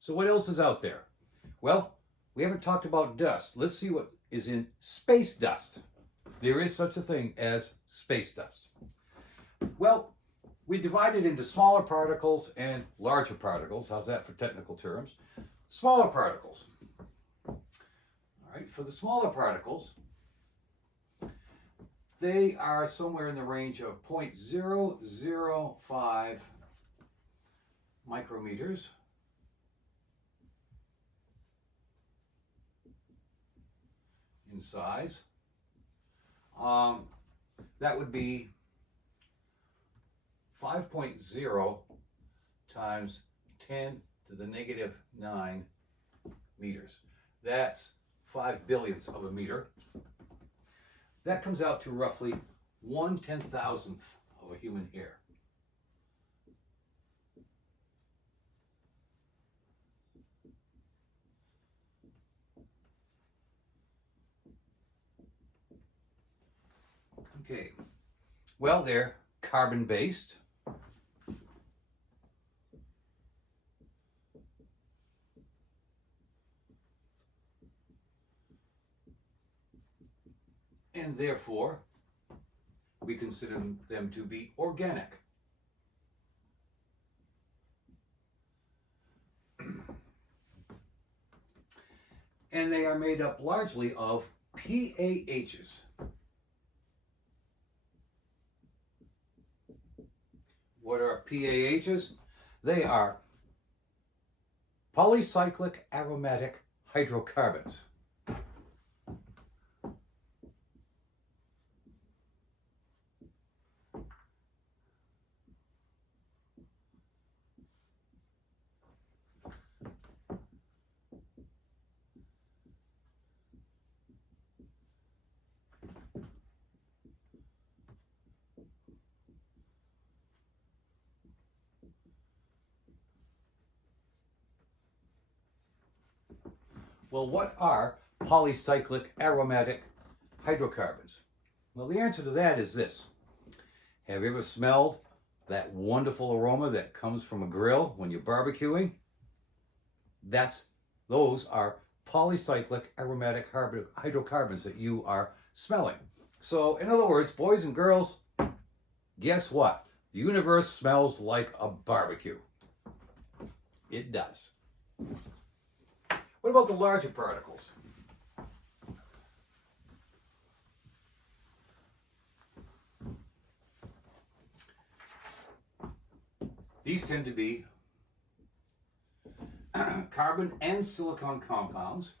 So what else is out there? Well, we haven't talked about dust. Let's see what is in space dust. There is such a thing as space dust. Well, we divide it into smaller particles and larger particles. How's that for technical terms? Smaller particles. All right, for the smaller particles, they are somewhere in the range of 0.005 micrometers in size. That would be 5.0 times 10 to the negative 9 meters. That's 5 billionths of a meter. That comes out to roughly 1/10,000th of a human hair. Okay, well, they're carbon-based. And therefore, we consider them to be organic. And they are made up largely of PAHs. What are PAHs? They are polycyclic aromatic hydrocarbons. Well, what are polycyclic aromatic hydrocarbons? Well, the answer to that is this. Have you ever smelled that wonderful aroma that comes from a grill when you're barbecuing? Those are polycyclic aromatic hydrocarbons that you are smelling. So, in other words, boys and girls, guess what? The universe smells like a barbecue. It does. What about the larger particles? These tend to be carbon and silicon compounds.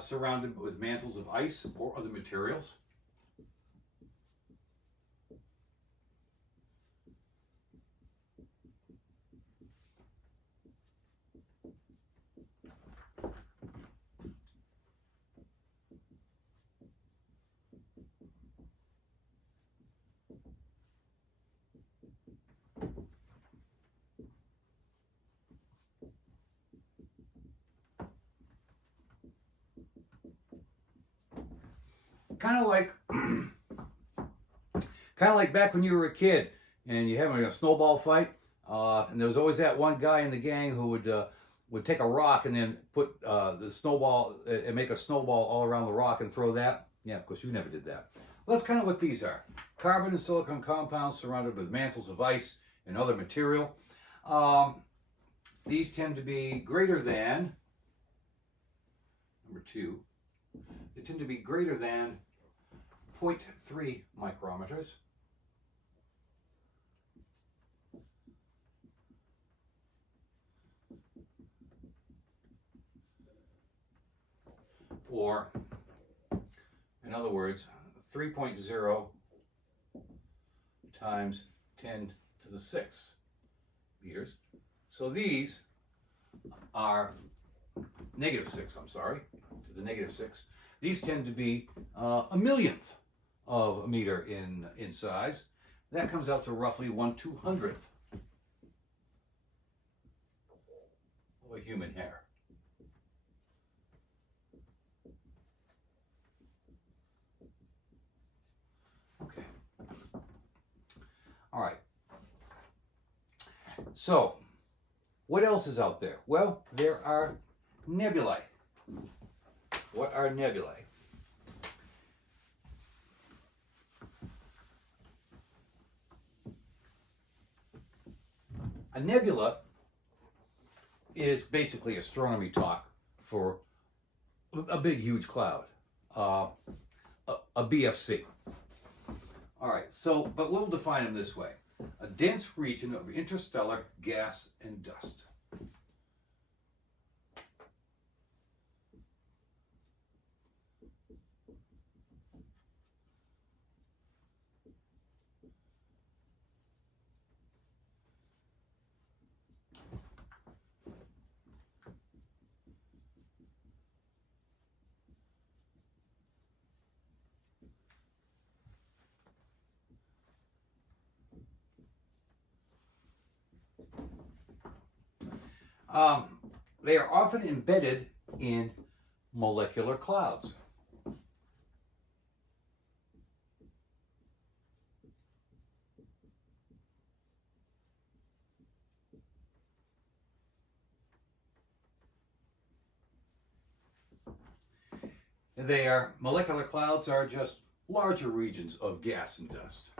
Surrounded with mantles of ice or other materials. Kind of like back when you were a kid and you having a snowball fight, and there was always that one guy in the gang who would take a rock and then put the snowball and make a snowball all around the rock and throw that. Yeah, of course you never did that. Well, that's kind of what these are. Carbon and silicon compounds surrounded with mantles of ice and other material. These tend to be greater than, number 2, they tend to be greater than 0.3 micrometers. Or, in other words, 3.0 times 10 to the 6 meters. So these are -6, I'm sorry, to the -6. These tend to be a millionth of a meter in size. That comes out to roughly 1/200th human hair. Okay. All right. So, what else is out there? Well, there are nebulae. What are nebulae? A nebula is basically astronomy talk for a big, huge cloud, a BFC. All right, so, but we'll define them this way. A dense region of interstellar gas and dust. They are often embedded in molecular clouds. Molecular clouds are just larger regions of gas and dust.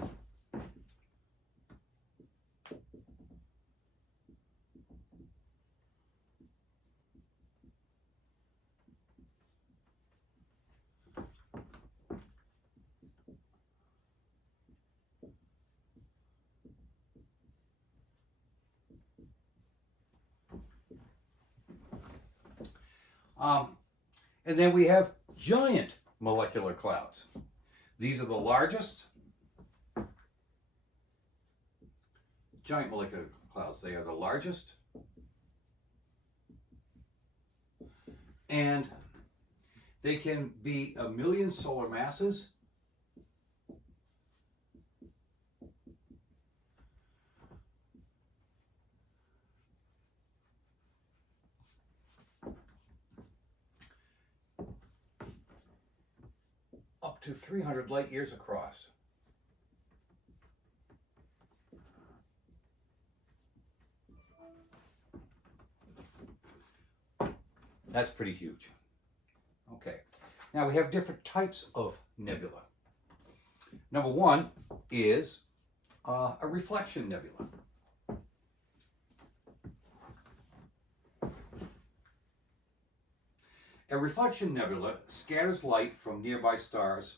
And then we have giant molecular clouds. These are the largest. Giant molecular clouds, they are the largest. And they can be 1 million solar masses. Up to 300 light years across. That's pretty huge. Okay, now we have different types of nebula. Number one is a reflection nebula. A reflection nebula scatters light from nearby stars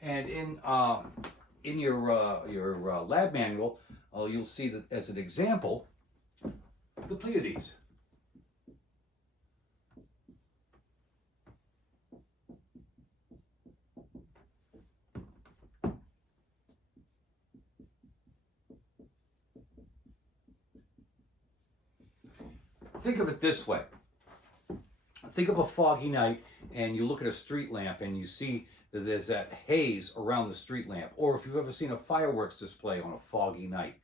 and in your lab manual, you'll see that as an example, the Pleiades. Think of it this way. Think of a foggy night and you look at a street lamp and you see that there's that haze around the street lamp. Or if you've ever seen a fireworks display on a foggy night,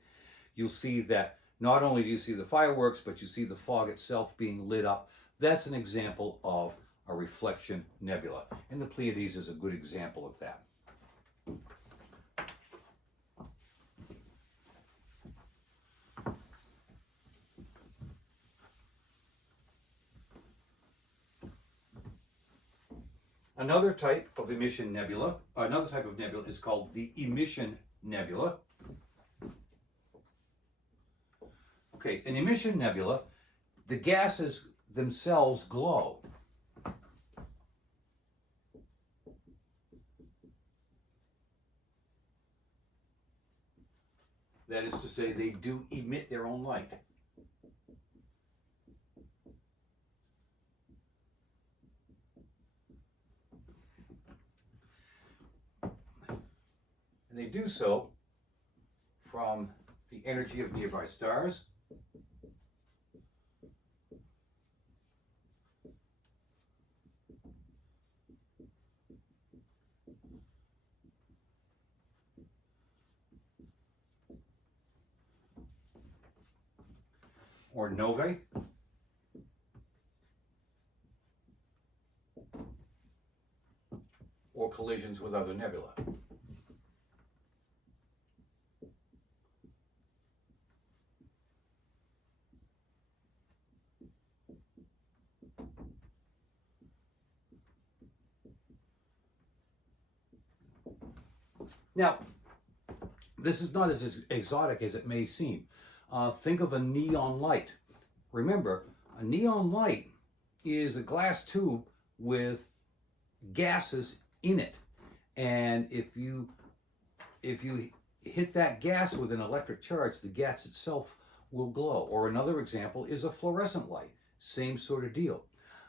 you'll see that not only do you see the fireworks, but you see the fog itself being lit up. That's an example of a reflection nebula. And the Pleiades is a good example of that. Another type of nebula is called the emission nebula. Okay, an emission nebula, the gases themselves glow. That is to say, they do emit their own light. they do so from the energy of nearby stars, or novae, or collisions with other nebula. Now, this is not as exotic as it may seem. Think of a neon light. Remember, a neon light is a glass tube with gases in it. And if you hit that gas with an electric charge, the gas itself will glow. Or another example is a fluorescent light. Same sort of deal.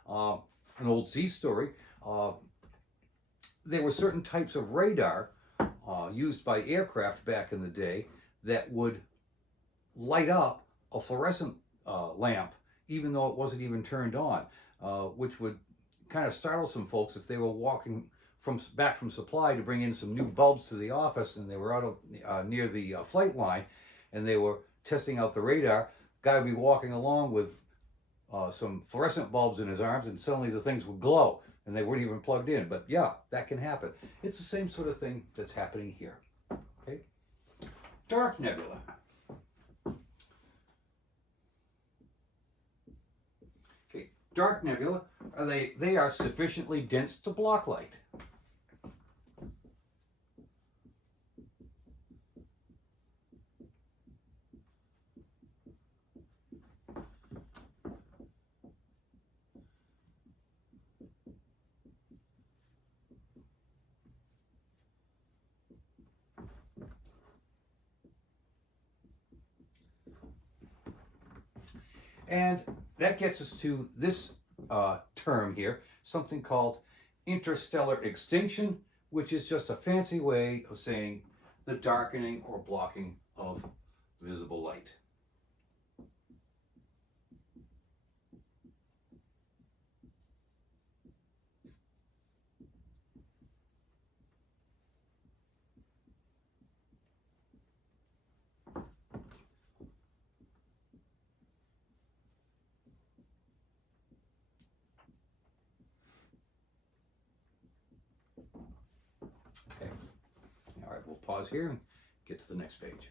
An old Z story, there were certain types of radar used by aircraft back in the day that would light up a fluorescent lamp even though it wasn't even turned on, which would kind of startle some folks if they were walking back from supply to bring in some new bulbs to the office, and they were out of, near the flight line, and they were testing out the radar. Guy would be walking along with some fluorescent bulbs in his arms, and suddenly the things would glow, and they weren't even plugged in. But yeah, that can happen. It's the same sort of thing that's happening here. Okay, dark nebula. Okay, dark nebula, they are sufficiently dense to block light. And that gets us to this term here, something called interstellar extinction, which is just a fancy way of saying the darkening or blocking of visible light. Okay. All right, we'll pause here and get to the next page.